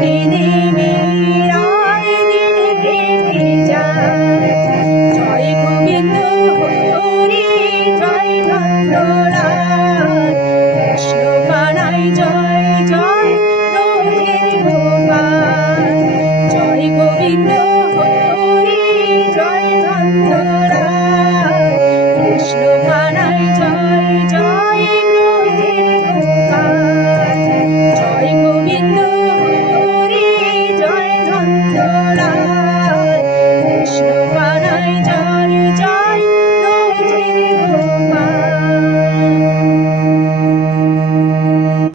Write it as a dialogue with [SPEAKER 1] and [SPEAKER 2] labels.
[SPEAKER 1] Divinum